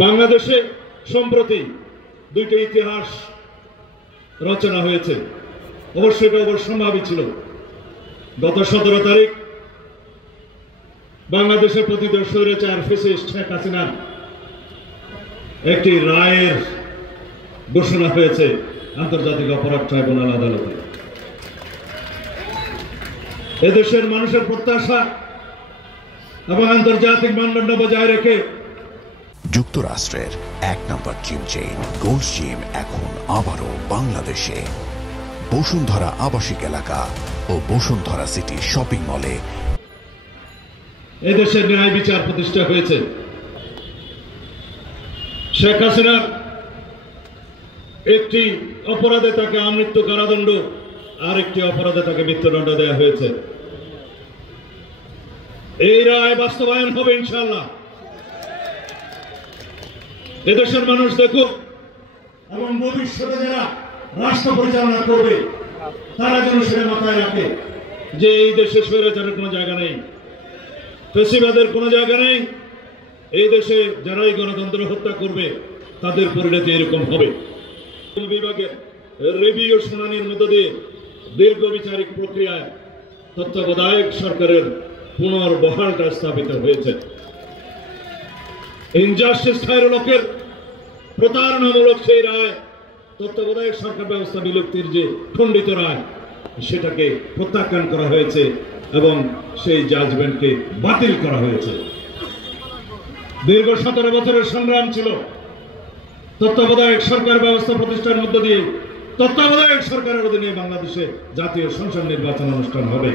বাংলাদেশে সম্প্রতি দুইটা ইতিহাস রচনা হয়েছে, অবশ্যই এটা অবশ্যম্ভাবী ছিল। গত 17 তারিখ বাংলাদেশের পতিত স্বৈরাচার ফ্যাসিস্ট শেখ হাসিনার একটি রায়ের ঘোষণা হয়েছে আন্তর্জাতিক অপরাধ ট্রাইব্যুনাল আদালতে। এদেশের মানুষের প্রত্যাশা এবং আন্তর্জাতিক মানদণ্ড বজায় রেখে যুক্তরাষ্ট্রের 1 নম্বর জিম চেইন গোল্ড জিম এখন আবারও বাংলাদেশে। বসুন্ধরা আবাসিক এলাকা ও বসুন্ধরা সিটি শপিং মলে এদেশের ন্যায় বিচার প্রতিষ্ঠা হয়েছে। শেখ হাসিনার একটি অপরাধে তাকে আমৃত্যু কারাদণ্ড, আর একটি অপরাধে তাকে মৃত্যুদণ্ড দেওয়া হয়েছে। এই রায় বাস্তবায়ন হবে ইনশাআল্লাহ। এদেশের মানুষ দেখুক এবং ভবিষ্যতে যারা রাষ্ট্র পরিচালনা করবে তারা যেন সেটা মাথায় রাখে যে এই দেশে স্বৈরাচারের কোনো জায়গা নেই, ফ্যাসিবাদের কোনো জায়গা নেই। এই দেশে যারাই গণতন্ত্র হত্যা করবে তাদের পরিণতি এরকম হবে। বিভাগের রিভিউ শুনানির মধ্য দিয়ে দীর্ঘ বিচারিক প্রক্রিয়ায় তত্ত্বাবধায়ক সরকারের পুনর্বহালটা স্থাপিত হয়েছে। ইনজাস্টিস লোকের প্রতারণামূলক সেই রায়, তত্ত্বাবধায়ক সরকার ব্যবস্থা বিলুপ্তির যে খণ্ডিত রায়, সেটাকে প্রত্যাখ্যান করা হয়েছে এবং সেই জাজমেন্টকে বাতিল করা হয়েছে। দীর্ঘ 17 বছরের সংগ্রাম ছিল তত্ত্বাবধায়ক সরকার ব্যবস্থা প্রতিষ্ঠার মধ্য দিয়ে তত্ত্বাবধায়ক সরকারের অধীনে বাংলাদেশে জাতীয় সংসদ নির্বাচন অনুষ্ঠান হবে।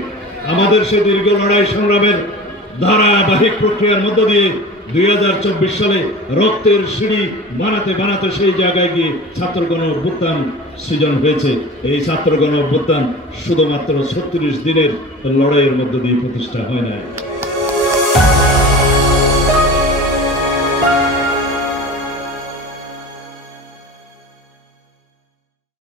আমাদের সেই দীর্ঘ লড়াই সংগ্রামের ধারাবাহিক প্রক্রিয়ার মধ্য দিয়ে 2024 সালে রক্তের সিঁড়ি বানাতে বানাতে সেই জায়গায় গিয়ে ছাত্র গণ অভ্যুত্থান সৃজন হয়েছে। এই ছাত্র গণ অভ্যুত্থান শুধুমাত্র 36 দিনের লড়াইয়ের মধ্য দিয়ে প্রতিষ্ঠা হয় না।